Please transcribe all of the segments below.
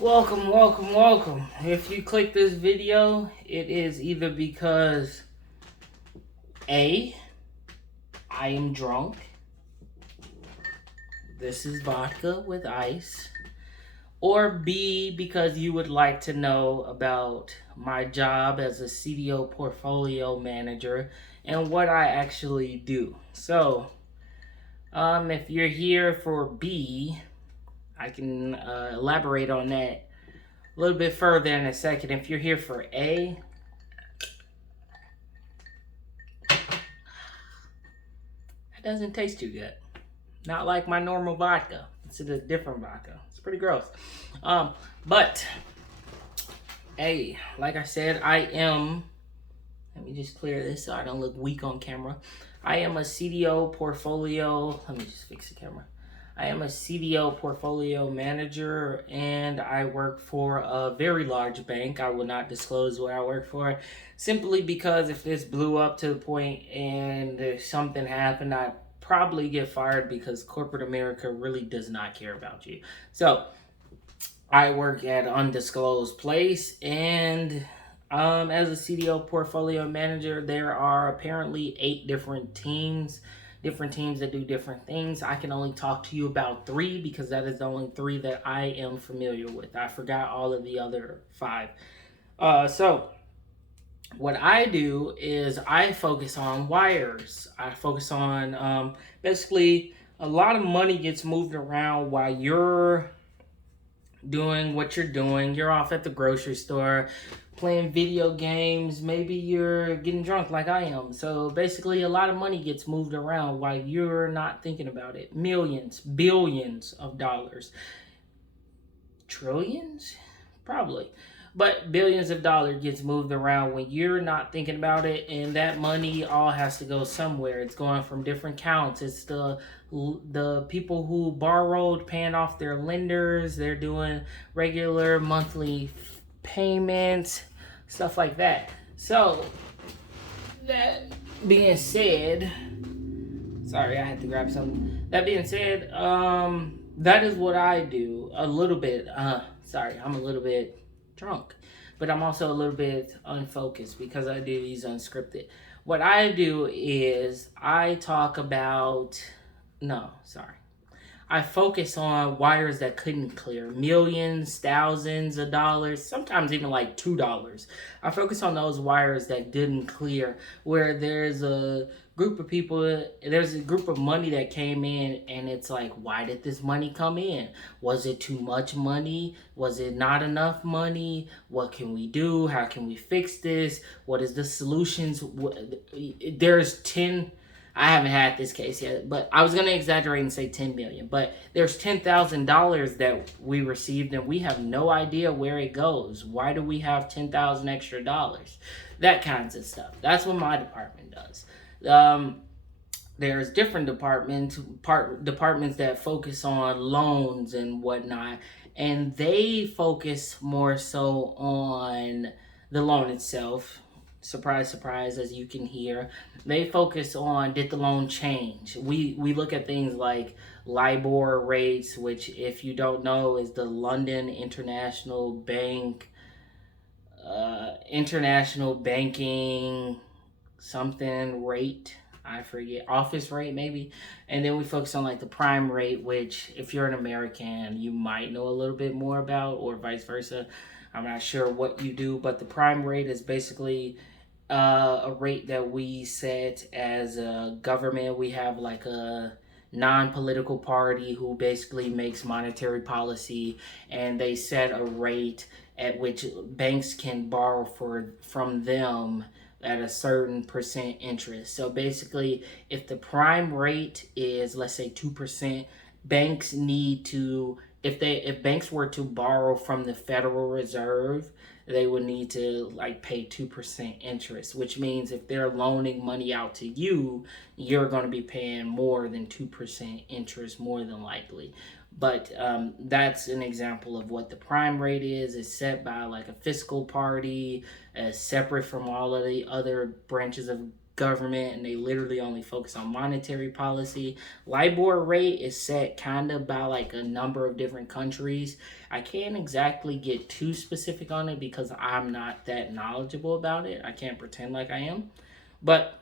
Welcome. If you click this video, it is either because A, I am drunk. This is vodka with ice. Or B, because you would like to know about my job as a CDO portfolio manager and what I actually do. So, if you're here for B, I can elaborate on that a little bit further in a second. If you're here for A, it doesn't taste too good. Not like my normal vodka. It's a different vodka. It's pretty gross. But hey, like I said, I am. Let me just clear this so I don't look weak on camera. I am a CDO portfolio. Let me just fix the camera. I am a CDO portfolio manager and I work for a very large bank. I will not disclose what I work for simply because if this blew up to the point and something happened, I'd probably get fired because corporate America really does not care about you. So I work at an undisclosed place and as a CDO portfolio manager, there are apparently 8 different teams that do different things. I can only talk to you about 3 because that is the only 3 that I am familiar with. I forgot all of the other 5. So what I do is I focus on wires. I focus on basically a lot of money gets moved around while you're doing what you're doing. You're off at the grocery store playing video games. Maybe you're getting drunk like I am. So basically, a lot of money gets moved around while you're not thinking about it. Millions, billions of dollars. Trillions? Probably. But billions of dollars gets moved around when you're not thinking about it, and that money all has to go somewhere. It's going from different counts. It's the people who borrowed paying off their lenders. They're doing regular monthly payments, stuff like that. So that being said, sorry, I had to grab something. That being said, that is what I do. A little bit. Sorry, I'm a little bit drunk, but I'm also a little bit unfocused because I do these unscripted. What I do is I talk about. No, sorry. I focus on wires that couldn't clear millions, thousands of dollars, sometimes even like $2. I focus on those wires that didn't clear, where there's a group of people, there's a group of money that came in, and it's like, why did this money come in? Was it too much money? Was it not enough money? What can we do? How can we fix this? What is the solutions? There's 10. I haven't had this case yet, but I was gonna exaggerate and say 10 million. But there's $10,000 that we received, and we have no idea where it goes. Why do we have 10,000 extra dollars? That kinds of stuff. That's what my department does. There's different departments that focus on loans and whatnot, and they focus more so on the loan itself. Surprise, surprise, as you can hear. They focus on, did the loan change? We look at things like LIBOR rates, which, if you don't know, is the London International Banking something rate. I forget, office rate maybe. And then we focus on like the prime rate, which if you're an American, you might know a little bit more about, or vice versa. I'm not sure what you do, but the prime rate is basically a rate that we set as a government. We have like a non-political party who basically makes monetary policy, and they set a rate at which banks can borrow from them at a certain percent interest. So basically, if the prime rate is, let's say, 2%, banks need to, if banks were to borrow from the Federal Reserve, they would need to like pay 2% interest, which means if they're loaning money out to you, you're going to be paying more than 2% interest, more than likely. But that's an example of what the prime rate is. It's set by like a fiscal party, separate from all of the other branches of government and they literally only focus on monetary policy. LIBOR rate is set kind of by like a number of different countries. I can't exactly get too specific on it because I'm not that knowledgeable about it. I can't pretend like I am. But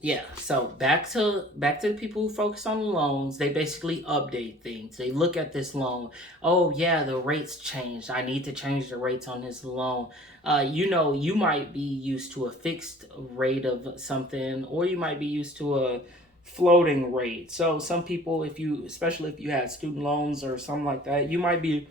yeah, so back to the people who focus on the loans. They basically update things. They look at this loan. Oh yeah, the rates changed. I need to change the rates on this loan. You might be used to a fixed rate of something, or you might be used to a floating rate. So some people, especially if you had student loans or something like that, you might be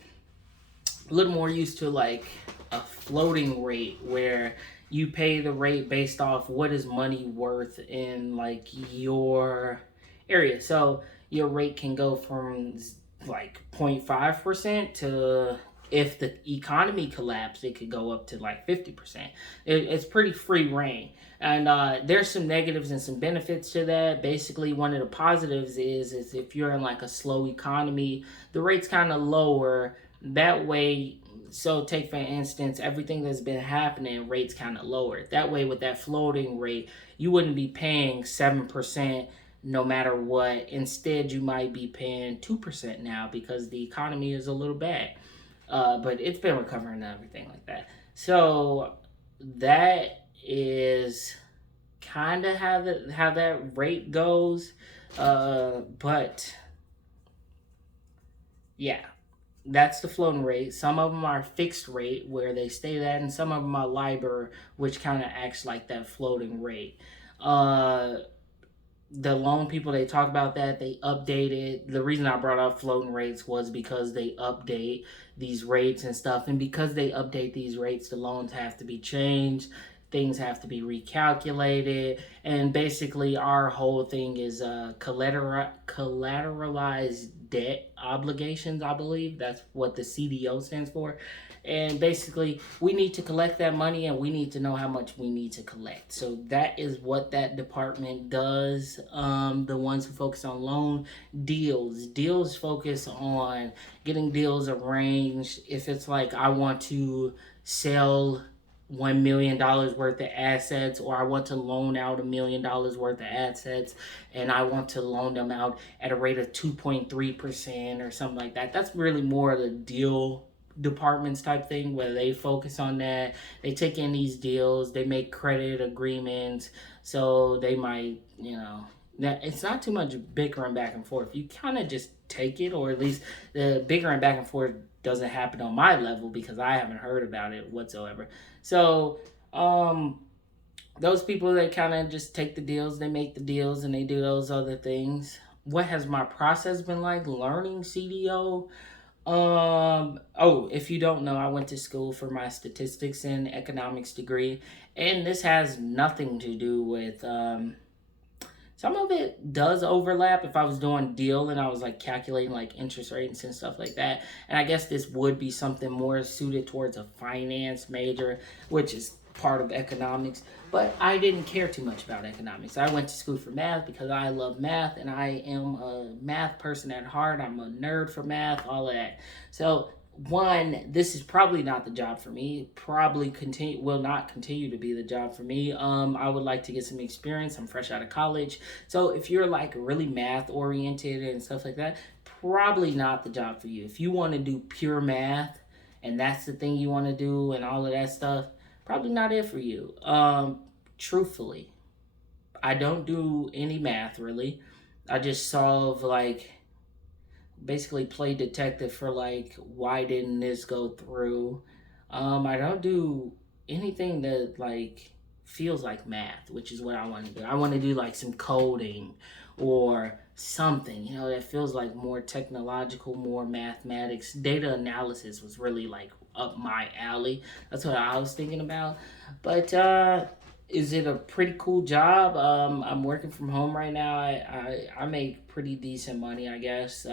a little more used to like a floating rate where you pay the rate based off what is money worth in like your area. So your rate can go from like 0.5% to, if the economy collapsed, it could go up to like 50%. It's pretty free reign. And there's some negatives and some benefits to that. Basically, one of the positives is if you're in like a slow economy, the rate's kind of lower. That way, so take for instance, everything that's been happening, rates kind of lower. That way, with that floating rate, you wouldn't be paying 7% no matter what. Instead, you might be paying 2% now because the economy is a little bad. But it's been recovering and everything like that. So that is kind of how that rate goes. But yeah, that's the floating rate. Some of them are fixed rate where they stay that, and some of them are LIBOR, which kind of acts like that floating rate. Uh, the loan people, they talk about that, they update it. The reason I brought up floating rates was because they update these rates and stuff, and because they update these rates, the loans have to be changed, things have to be recalculated, and basically our whole thing is collateralized debt obligations. I believe that's what the CDO stands for. And basically, we need to collect that money and we need to know how much we need to collect. So that is what that department does. The ones who focus on loan deals focus on getting deals arranged. If it's like, I want to sell $1 million worth of assets, or I want to loan out $1 million worth of assets, and I want to loan them out at a rate of 2.3% or something like that. That's really more of the deal departments type thing where they focus on that. They take in these deals, they make credit agreements, so they might, it's not too much bickering back and forth. You kind of just take it, or at least the bickering back and forth doesn't happen on my level because I haven't heard about it whatsoever. So those people that kind of just take the deals, they make the deals, and they do those other things. What has my process been like learning CDO? If you don't know, I went to school for my statistics and economics degree, and this has nothing to do with some of it does overlap if I was doing deal and I was like calculating like interest rates and stuff like that. And I guess this would be something more suited towards a finance major, which is part of economics. But I didn't care too much about economics. I went to school for math because I love math and I am a math person at heart. I'm a nerd for math, all of that. So one, this is probably not the job for me. Probably will not continue to be the job for me. I would like to get some experience. I'm fresh out of college. So if you're like really math oriented and stuff like that, probably not the job for you. If you want to do pure math and that's the thing you want to do and all of that stuff, probably not it for you. Truthfully, I don't do any math really. I just solve like basically play detective for like, why didn't this go through. I don't do anything that like feels like math, which is what I want to do. I want to do like some coding or something, that feels like more technological, more mathematics. Data analysis was really like up my alley. That's what I was thinking about. But is it a pretty cool job? I'm working from home right now. I make pretty decent money, I guess.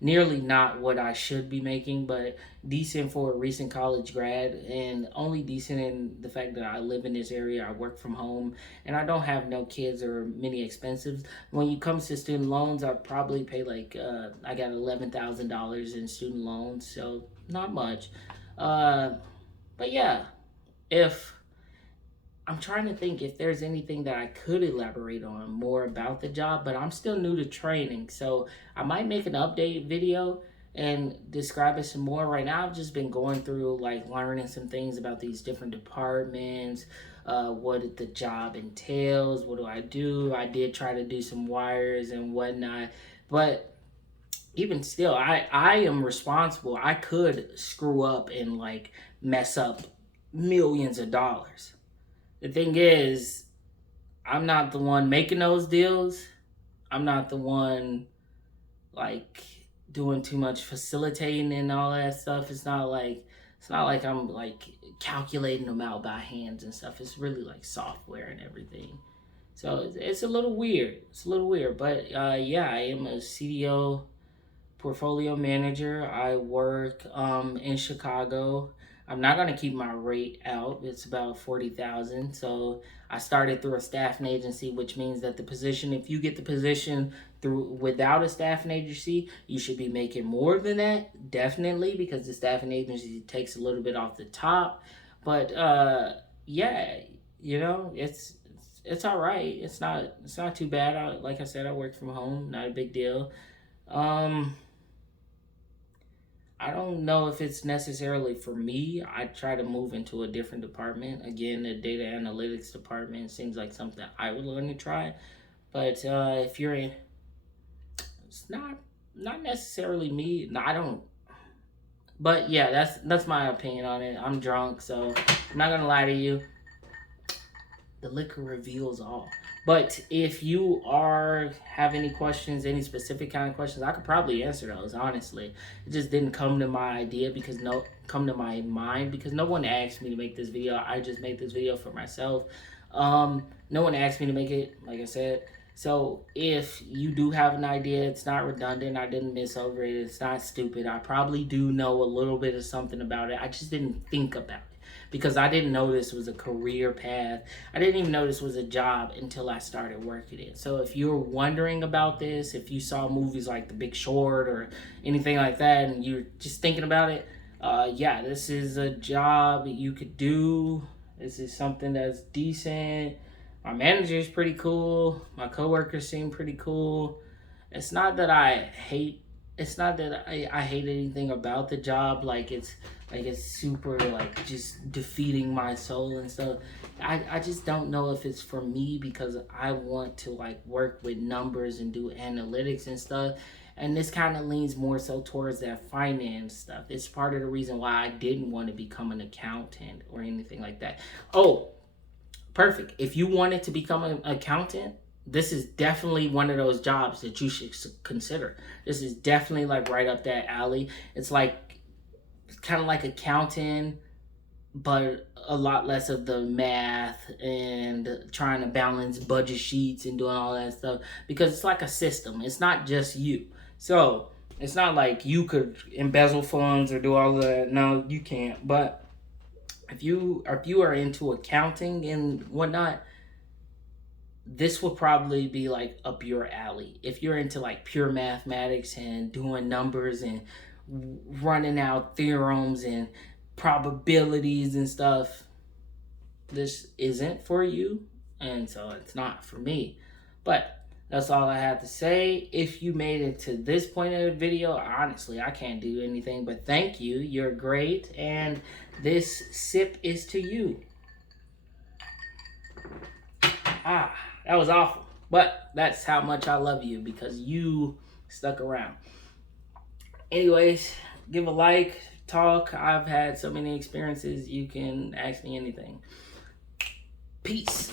Nearly not what I should be making, but decent for a recent college grad, and only decent in the fact that I live in this area, I work from home, and I don't have no kids or many expenses. When it comes to student loans, I probably pay like, I got $11,000 in student loans, so not much. But yeah, if I'm trying to think if there's anything that I could elaborate on more about the job, but I'm still new to training. So I might make an update video and describe it some more. Right now, I've just been going through like learning some things about these different departments, what the job entails, what do I do. I did try to do some wires and whatnot, but even still, I am responsible. I could screw up and like mess up millions of dollars. The thing is, I'm not the one making those deals. I'm not the one like doing too much facilitating and all that stuff. It's not like I'm like calculating them out by hands and stuff. It's really like software and everything. So it's a little weird. It's a little weird, but yeah, I am a CDO portfolio manager. I work in Chicago. I'm not gonna keep my rate out. It's about 40,000. So I started through a staffing agency, which means that the position, if you get the position through without a staffing agency, you should be making more than that, definitely, because the staffing agency takes a little bit off the top. But yeah, it's all right. It's not too bad. Like I said, I work from home. Not a big deal. Um, I don't know if it's necessarily for me. I try to move into a different department. Again, the data analytics department seems like something I would learn to try. But if you're in, it's not necessarily me. No, I don't. But yeah, that's my opinion on it. I'm drunk, so I'm not gonna lie to you. The liquor reveals all. But if you have any questions, any specific kind of questions, I could probably answer those. Honestly, it just didn't come to my mind because no one asked me to make this video. I just made this video for myself. No one asked me to make it, like I said. So if you do have an idea, it's not redundant. I didn't miss over it. It's not stupid. I probably do know a little bit of something about it. I just didn't think about it because I didn't know this was a career path. I didn't even know this was a job until I started working it. So if you're wondering about this, if you saw movies like The Big Short or anything like that and you're just thinking about it, yeah, this is a job you could do. This is something that's decent. My manager is pretty cool. My coworkers seem pretty cool. It's not that I hate. It's not that I hate anything about the job. Like it's super like just defeating my soul and stuff. I just don't know if it's for me because I want to like work with numbers and do analytics and stuff. And this kind of leans more so towards that finance stuff. It's part of the reason why I didn't want to become an accountant or anything like that. Oh, perfect. If you wanted to become an accountant, this is definitely one of those jobs that you should consider. This is definitely like right up that alley. It's like kind of like accounting, but a lot less of the math and trying to balance budget sheets and doing all that stuff because it's like a system. It's not just you. So it's not like you could embezzle funds or do all of that. No, you can't. But if you are into accounting and whatnot, this will probably be like up your alley. If you're into like pure mathematics and doing numbers and running out theorems and probabilities and stuff, this isn't for you, and so it's not for me. But that's all I have to say. If you made it to this point of the video, honestly, I can't do anything but thank you. You're great, and this sip is to you. Ah, that was awful. But that's how much I love you because you stuck around. Anyways, give a like, talk. I've had so many experiences. You can ask me anything. Peace.